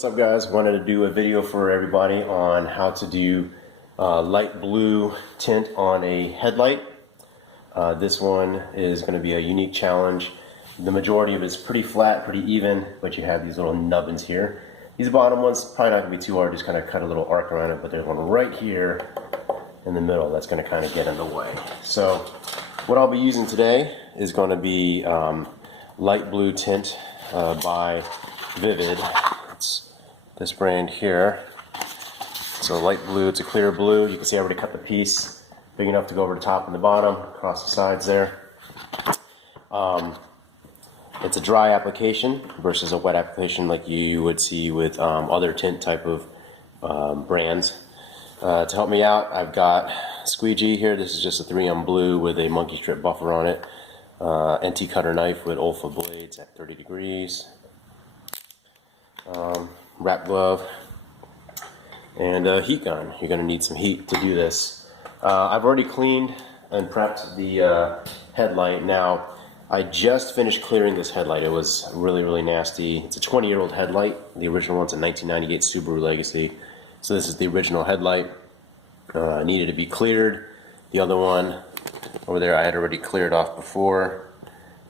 What's up, guys? Wanted to do a video for everybody on how to do light blue tint on a headlight. This one is going to be a unique challenge. The majority of it is pretty flat, pretty even, but you have these little nubbins here. These bottom ones probably not going to be too hard, just kind of cut a little arc around it, but there's one right here in the middle that's going to kind of get in the way. So what I'll be using today is going to be light blue tint by Vivid. It's this brand here. So light blue, it's a clear blue. You can see I already cut the piece big enough to go over the top and the bottom, across the sides there. It's a dry application versus a wet application like you would see with other tint type of brands. To help me out, I've got squeegee here. This is just a 3M blue with a monkey strip buffer on it. NT cutter knife with Olfa blades at 30 degrees. Wrap glove. And a heat gun. You're going to need some heat to do this. I've already cleaned and prepped the headlight. Now, I just finished clearing this headlight. It was really nasty. It's a 20-year-old headlight. The original one's a 1998 Subaru Legacy. So this is the original headlight. Needed to be cleared. The other one over there I had already cleared off before.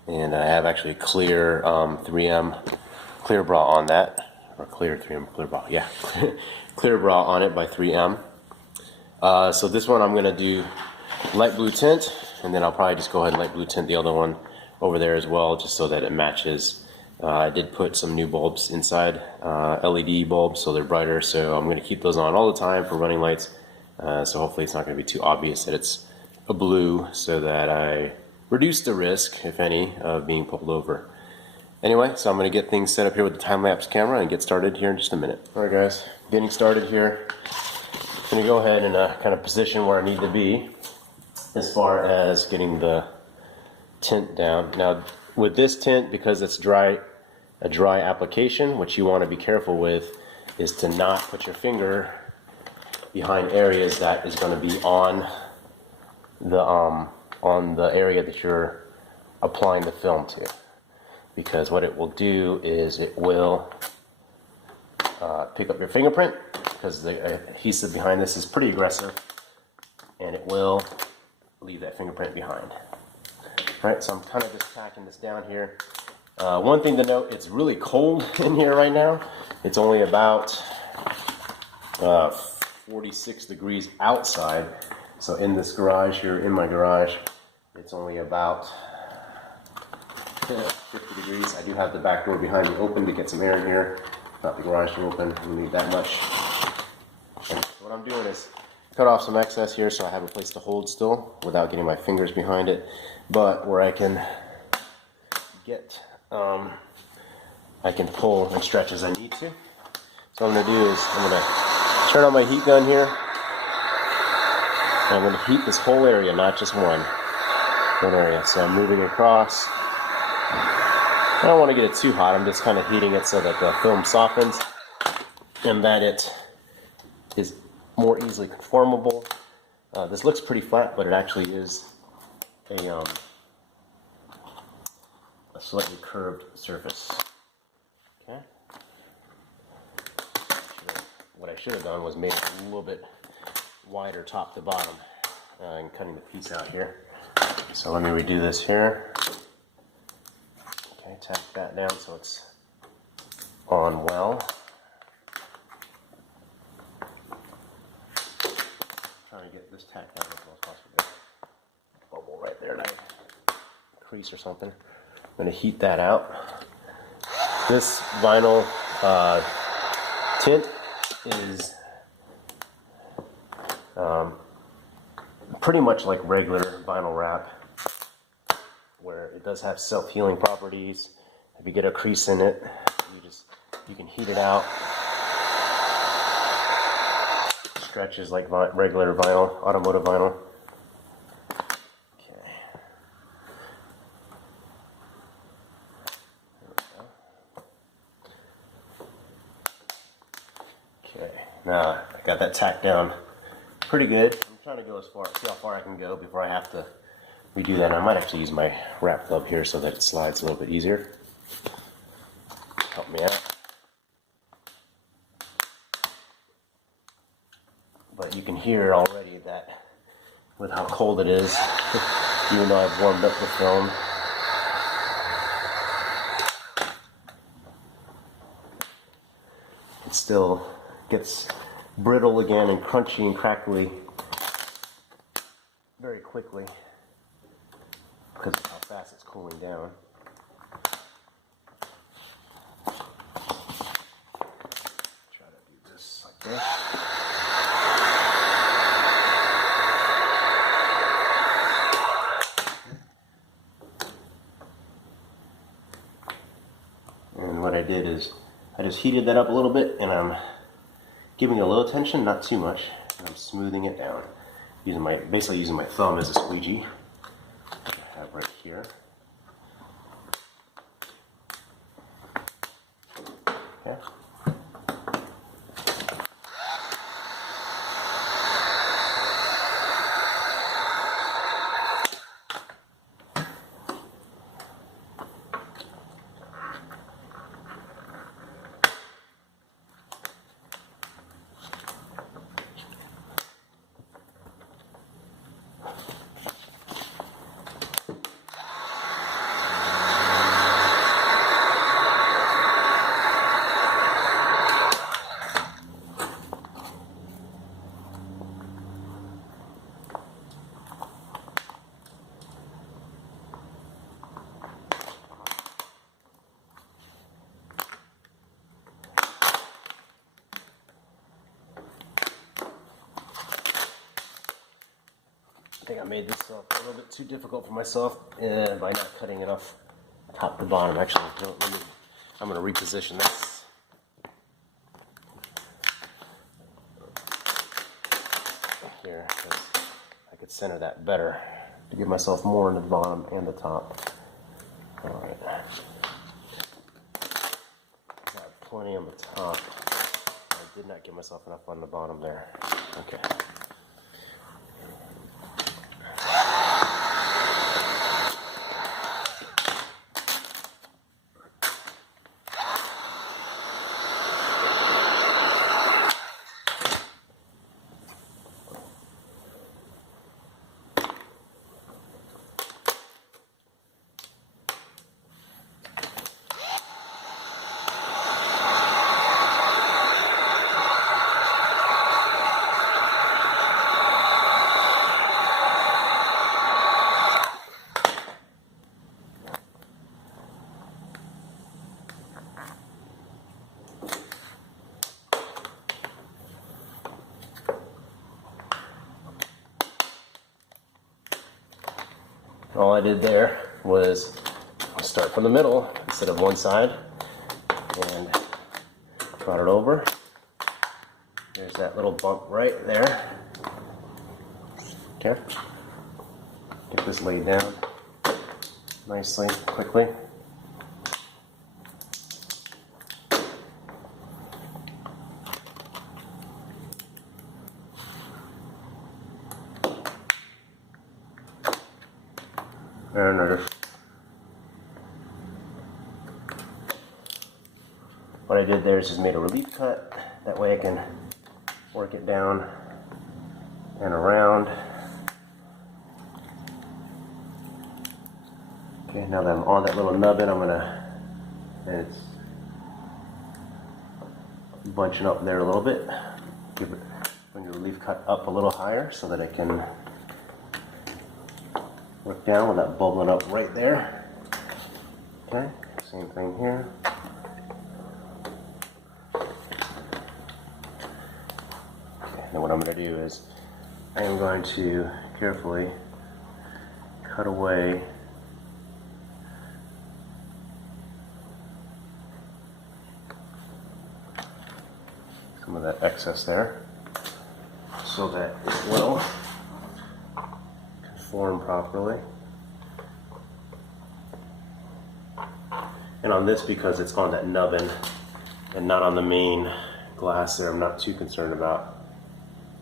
And I have actually clear 3M clear bra on that. Or clear 3M clear bra, yeah. Clear bra on it by 3M. So this one I'm going to do light blue tint. And then I'll probably just go ahead and light blue tint the other one over there as well, just so that it matches. I did put some new bulbs inside, LED bulbs, so they're brighter, so I'm going to keep those on all the time for running lights, so hopefully it's not going to be too obvious that it's a blue, so that I reduce the risk, if any, of being pulled over. Anyway, so I'm going to get things set up here with the time-lapse camera and get started here in just a minute. Alright guys, getting started here. I'm going to go ahead and kind of position where I need to be as far as getting the tint down. Now with this tint, because it's a dry application, what you want to be careful with is to not put your finger behind areas that is going to be on the area that you're applying the film to, because what it will do is it will pick up your fingerprint, because the adhesive behind this is pretty aggressive, and it will leave that fingerprint behind. Alright, so I'm kind of just tacking this down here. One thing to note, it's really cold in here right now. It's only about 46 degrees outside. So in this garage here, in my garage, it's only about 50 degrees. I do have the back door behind me open to get some air in here. Not the garage door open, I don't need that much. Okay, so what I'm doing is cut off some excess here so I have a place to hold still without getting my fingers behind it, but where I can get, I can pull and stretch as I need to. So what I'm going to do is I'm going to turn on my heat gun here, and I'm going to heat this whole area, not just one area. So I'm moving across. I don't want to get it too hot, I'm just kind of heating it so that the film softens and that it is more easily conformable. This looks pretty flat, but it actually is a slightly curved surface. Okay. What I should have done was made it a little bit wider top to bottom, and cutting the piece out here. So let me redo this here. Okay, tack that down so it's on well. Trying to get this tacked down as well as possible. Bubble right there, nice crease or something. I'm going to heat that out. This vinyl tint is pretty much like regular vinyl wrap, where it does have self-healing properties. If you get a crease in it, you can heat it out. Stretches like regular vinyl, automotive vinyl. Okay. Okay, now I got that tacked down pretty good. I'm trying to go see how far I can go before I have to redo that. And I might actually use my wrap glove here so that it slides a little bit easier. Help me out. you can hear already that with how cold it is, even though I've warmed up the film. It still gets brittle again and crunchy and crackly very quickly because of how fast it's cooling down. Try to do this like this. And what I did is I just heated that up a little bit, and I'm giving it a little tension, not too much, and I'm smoothing it down. Basically using my thumb as a squeegee. I have right here. Okay. I think I made this up a little bit too difficult for myself by not cutting it off top to bottom. Actually, I'm going to reposition this. Here, because I could center that better to give myself more into the bottom and the top. Alright. Got plenty on the top. I did not give myself enough on the bottom there. Okay. All I did there was start from the middle instead of one side and trot it over. There's that little bump right there. Okay. Get this laid down nicely, quickly. And what I did there is just made a relief cut. That way I can work it down and around. Okay, now that I'm on that little nubbin, and it's bunching up there a little bit. Bring your relief cut up a little higher so that I can work down without bubbling up right there. Okay, same thing here. Okay, and what I'm going to do is I am going to carefully cut away some of that excess there so that it will conform properly. And on this, because it's on that nubbin and not on the main glass there, I'm not too concerned about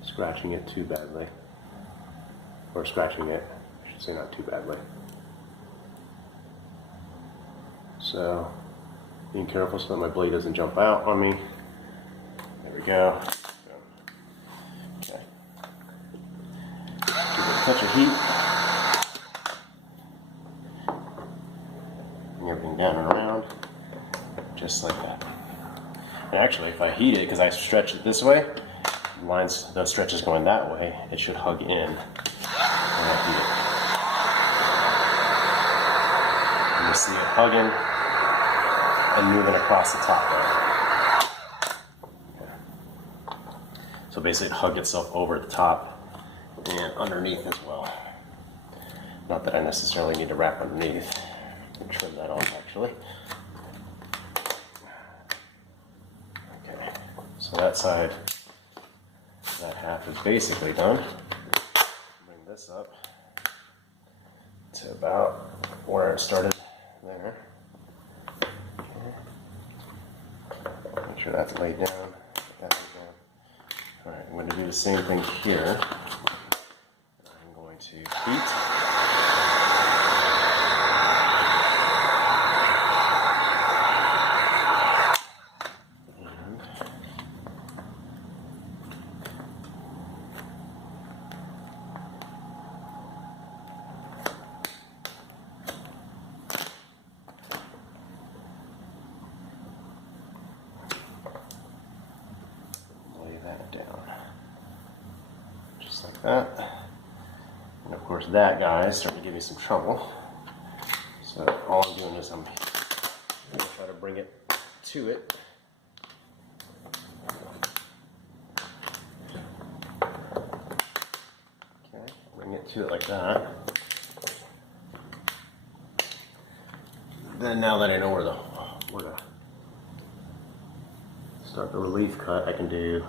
scratching it too badly. Or scratching it, I should say, not too badly. So, being careful so that my blade doesn't jump out on me. There we go. Okay. touch of heat. Bring everything down and around, just like that. And actually, if I heat it, because I stretch it this way, the stretch is going that way, it should hug in when I heat it. You see it hugging and moving across the top there. Okay. So basically it hugged itself over the top and underneath as well. Not that I necessarily need to wrap underneath. I'll trim that off actually. Okay, so that side, that half is basically done. Bring this up to about where it started there. Make sure that's laid down. Get that laid down. All right, I'm going to do the same thing here. I'm going to heat. Down just like that, and of course that guy is starting to give me some trouble, so all I'm doing is I'm going to try to bring it to it. Okay, bring it to it like that. Then now that I know where to start the relief cut, I can do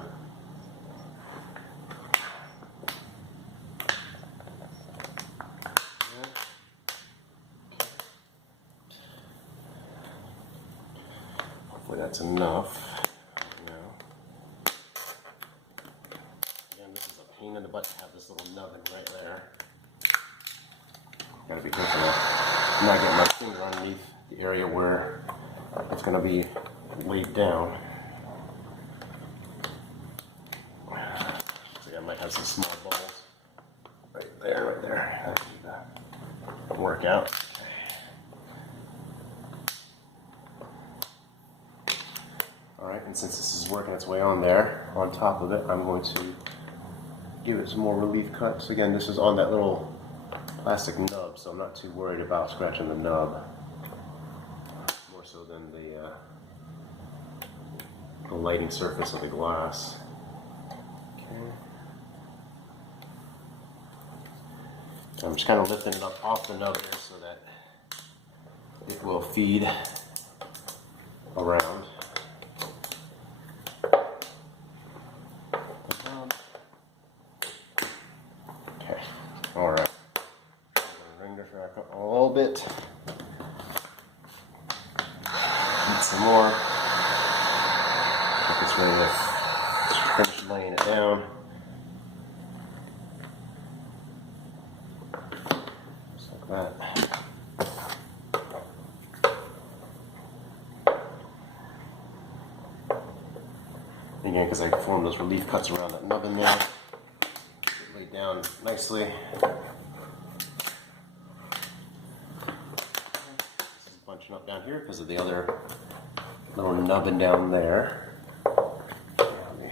that's enough. Again, this is a pain in the butt to have this little nubbin right there. Gotta be careful of not getting my finger underneath the area where it's gonna be laid down. See, I might have some small bubbles right there, That should work out. Alright, and since this is working its way on there, on top of it, I'm going to give it some more relief cuts. Again, this is on that little plastic nub, so I'm not too worried about scratching the nub. More so than the lighting surface of the glass. Okay. I'm just kind of lifting it up off the nub here so that it will feed around. Alright, ring this rack up a little bit. Need some more. I think it's ready to finish laying it down. Just like that. Again, because I formed those relief cuts around that nubbin there. Laid down nicely. This is bunching up down here because of the other little nubbin down there. Let me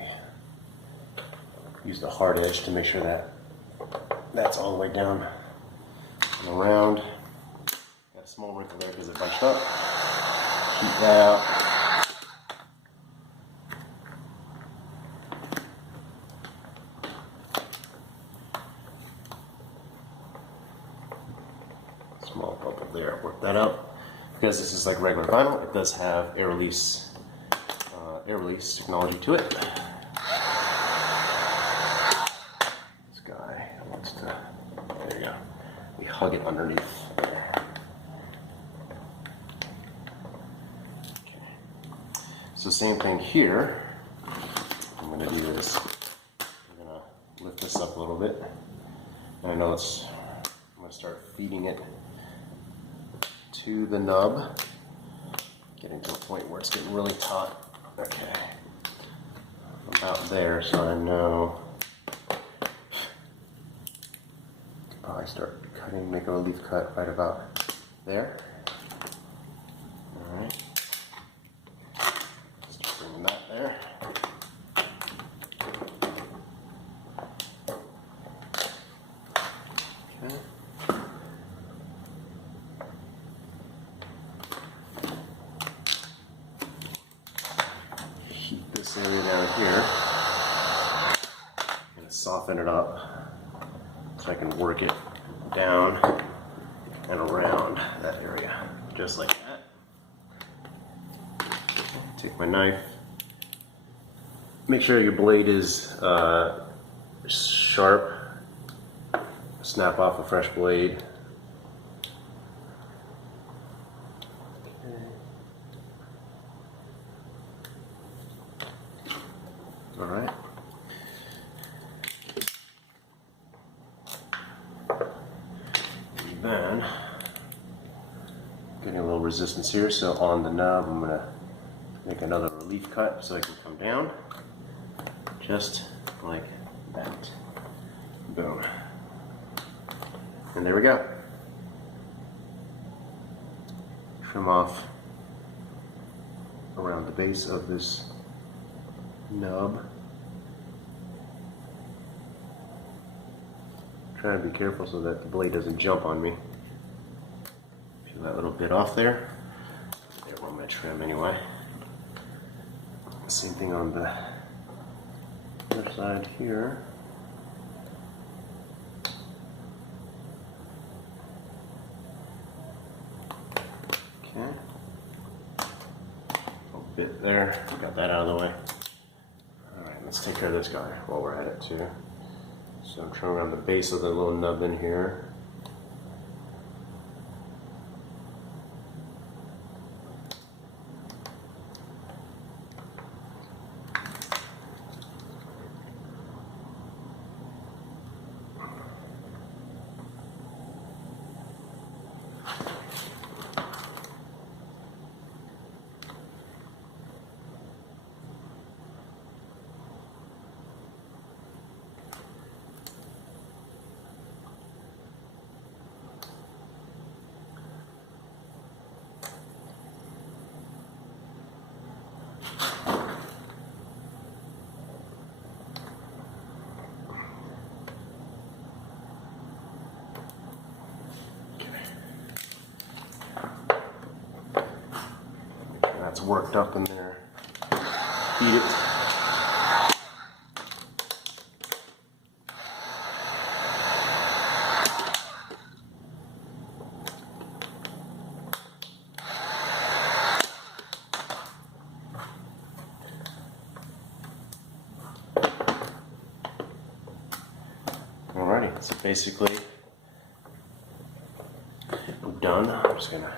use the hard edge to make sure that that's all the way down and around. Got a small wrinkle there because it bunched up. Keep that out. Small bubble there, work that up. Because this is like regular vinyl, it does have air release technology to it. This guy wants to, there you go. We hug it underneath there. Okay. So same thing here. I'm going to do is, I'm going to lift this up a little bit. And I know I'm going to start feeding it to the nub, getting to a point where it's getting really taut. Okay, about there, so I know start cutting, make a relief cut right about there. All right. Just bringing that there. Okay. Heat this area down here. I'm going to soften it up so I can work it down and around that area, just like that. Take my knife. Make sure your blade is sharp. Snap off a fresh blade. Okay. All right. And then, getting a little resistance here, so on the nub I'm going to make another relief cut so I can come down, just like that. Boom. And there we go. Trim off around the base of this nub. Try to be careful so that the blade doesn't jump on me. Peel that little bit off there. There, where I'm going to trim anyway. Same thing on the other side here. Okay. A bit there. Got that out of the way. Alright, let's take care of this guy while we're at it too. So I'm trying around the base of the little nub in here. That's worked up in there. Heat it. Alrighty, so basically I'm done. I'm just gonna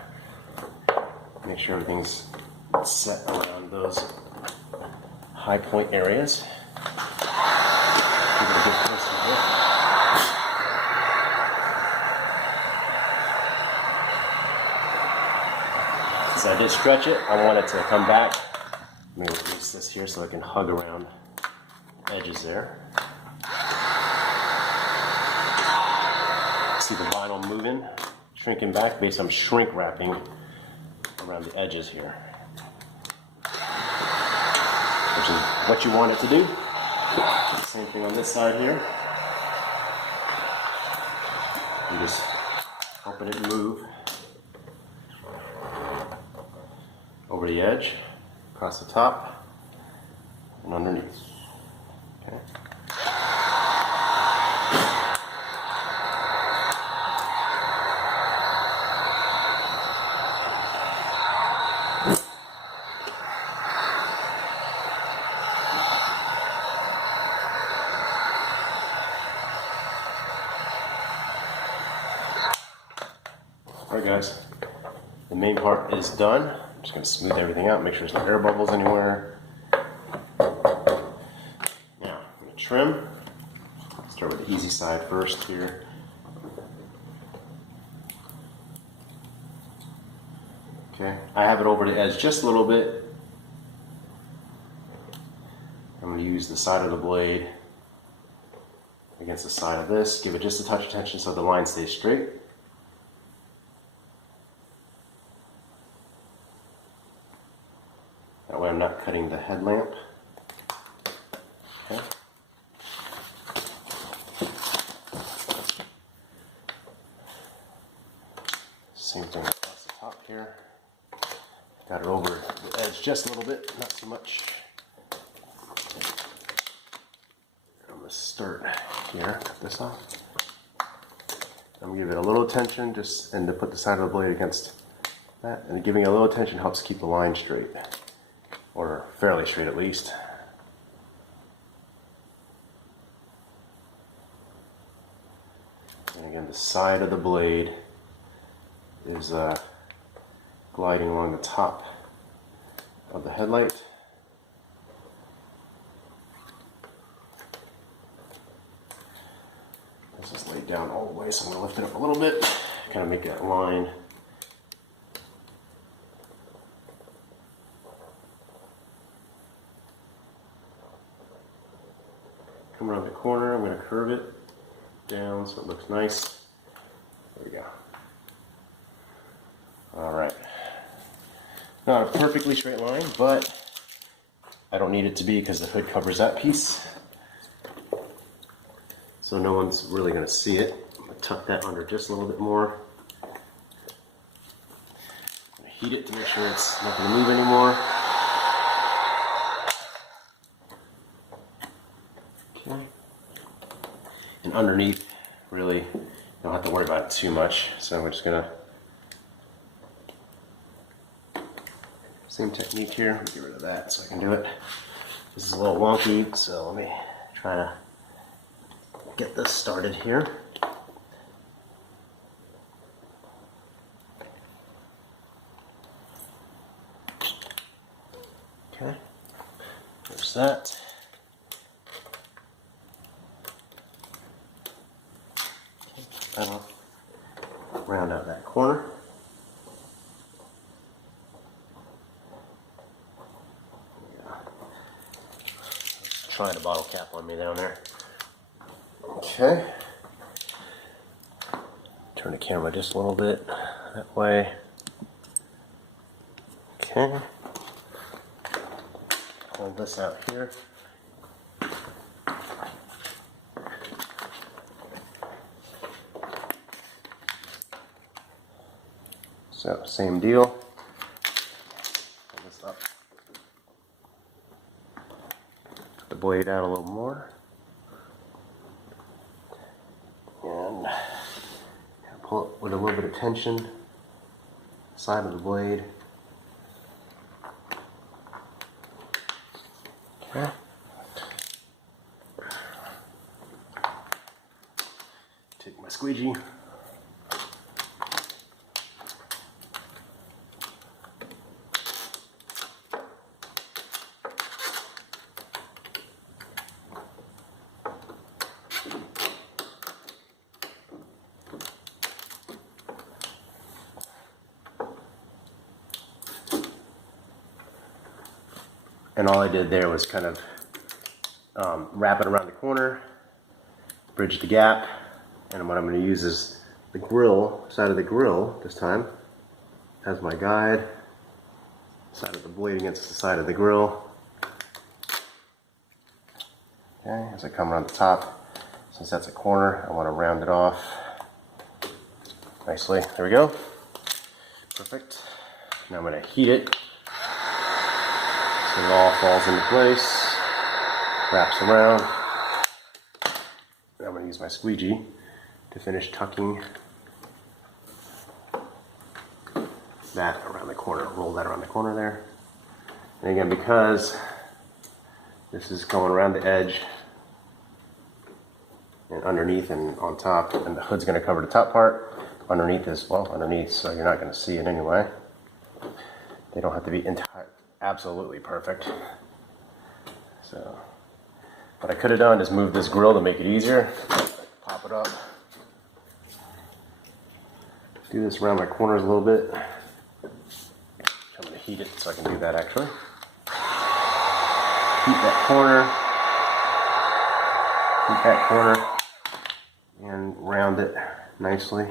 make sure everything's set around those high point areas. Give it a good twist here. Since I did stretch it, I want it to come back. I'm going to release this here so I can hug around the edges there. See the vinyl moving, shrinking back. Basically, I'm shrink wrapping around the edges here, which is what you want it to do. Same thing on this side here. I'm just helping it move over the edge, across the top, and underneath. Okay. Alright guys, the main part is done. I'm just going to smooth everything out, make sure there's no air bubbles anywhere. Now, I'm going to trim. Start with the easy side first here. Okay, I have it over the edge just a little bit. I'm going to use the side of the blade against the side of this. Give it just a touch of tension so the line stays straight. That way I'm not cutting the headlamp. Okay. Same thing across the top here. Got it over the edge just a little bit, not too much. I'm going to start here, cut this off. I'm going to give it a little tension and to put the side of the blade against that. And giving it a little tension helps keep the line straight, or fairly straight at least. And again, the side of the blade is gliding along the top of the headlight. This is laid down all the way, so I'm going to lift it up a little bit, kind of make that line. Come around the corner, I'm going to curve it down so it looks nice. There we go. Alright. Not a perfectly straight line, but I don't need it to be because the hood covers that piece. So no one's really going to see it. I'm going to tuck that under just a little bit more. I'm going to heat it to make sure it's not going to move anymore. Okay. And underneath, really, you don't have to worry about it too much. So we're just going to same technique here. Let me get rid of that so I can do it. This is a little wonky, so let me try to get this started here. Okay, there's that. I'll round out that corner. Trying a bottle cap on me down there. Okay. Turn the camera just a little bit that way. Okay. Hold this out here. So, same deal. Hold this up. Put the blade out a little more. And pull it with a little bit of tension. Side of the blade. Okay. Take my squeegee. And all I did there was kind of wrap it around the corner, bridge the gap, and what I'm going to use is the grill, side of the grill this time, as my guide, side of the blade against the side of the grill. Okay, as I come around the top, since that's a corner, I want to round it off nicely. There we go. Perfect. Now I'm going to heat it. So it all falls into place, wraps around. Now I'm going to use my squeegee to finish tucking that around the corner, roll that around the corner there. And again, because this is going around the edge and underneath and on top, and the hood's going to cover the top part, underneath is, well, underneath, so you're not going to see it anyway. They don't have to be absolutely perfect. So what I could have done is move this grill to make it easier. Pop it up. Do this around my corners a little bit. I'm going to heat it so I can do that actually. Heat that corner. Heat that corner. and round it nicely.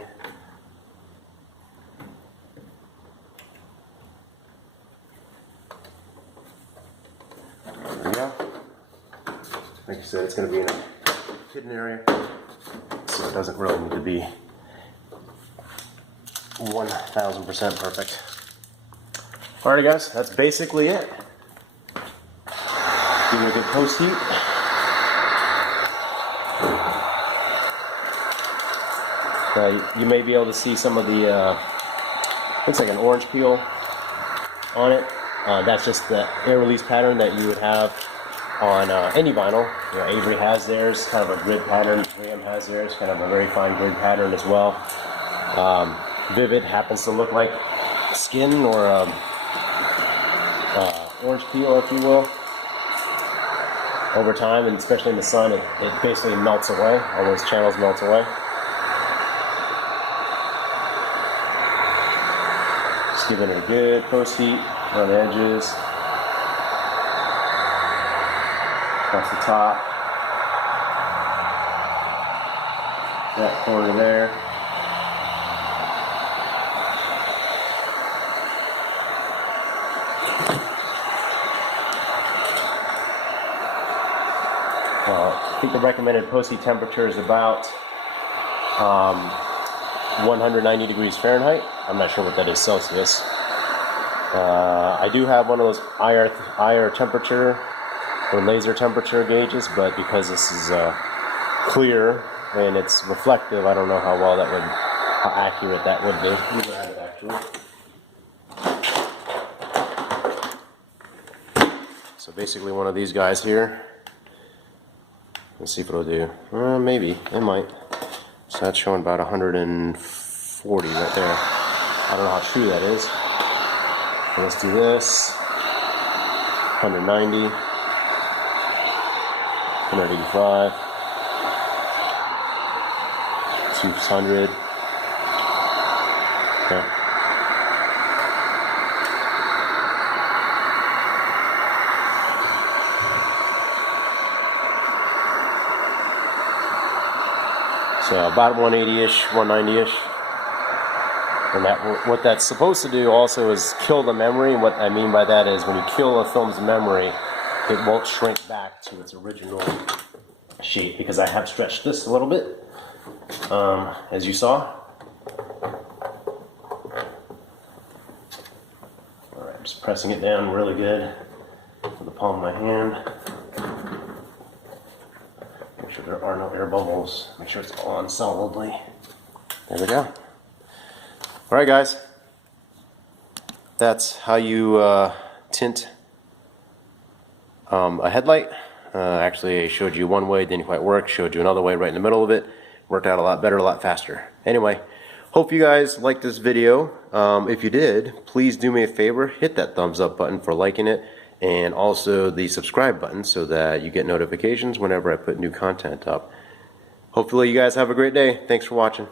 There we go. Like I said, it's going to be in a hidden area, so it doesn't really need to be 1000% perfect. Alrighty guys, that's basically it. Give it a good post heat. You may be able to see some of the, looks like an orange peel on it. That's just the air release pattern that you would have on any vinyl. You know, Avery has theirs, kind of a grid pattern. 3M has theirs, kind of a very fine grid pattern as well. Vivid happens to look like skin or orange peel, if you will. Over time, and especially in the sun, it basically melts away. All those channels melt away. Just giving it a good post heat on the edges, across the top, that corner there. I think the recommended post heat temperature is about 190 degrees Fahrenheit. I'm not sure what that is Celsius. I do have one of those IR temperature or laser temperature gauges, but because this is clear and it's reflective, I don't know how well that would, how accurate that would be. Let me grab it actually. So basically one of these guys here. Let's see if it'll do. Maybe it might. So that's showing about 140 right there. I don't know how true that is. So let's do this. 190, 185, 200. Okay. So about 180-ish, 190-ish. And what that's supposed to do also is kill the memory. And what I mean by that is when you kill a film's memory, it won't shrink back to its original shape, because I have stretched this a little bit, as you saw. Alright, I'm just pressing it down really good with the palm of my hand. Make sure there are no air bubbles. Make sure it's all on solidly. There we go. Alright guys, that's how you tint a headlight. Actually I showed you one way, didn't quite work, showed you another way right in the middle of it. Worked out a lot better, a lot faster. Anyway, hope you guys liked this video. If you did, please do me a favor, hit that thumbs up button for liking it, and also the subscribe button so that you get notifications whenever I put new content up. Hopefully you guys have a great day. Thanks for watching.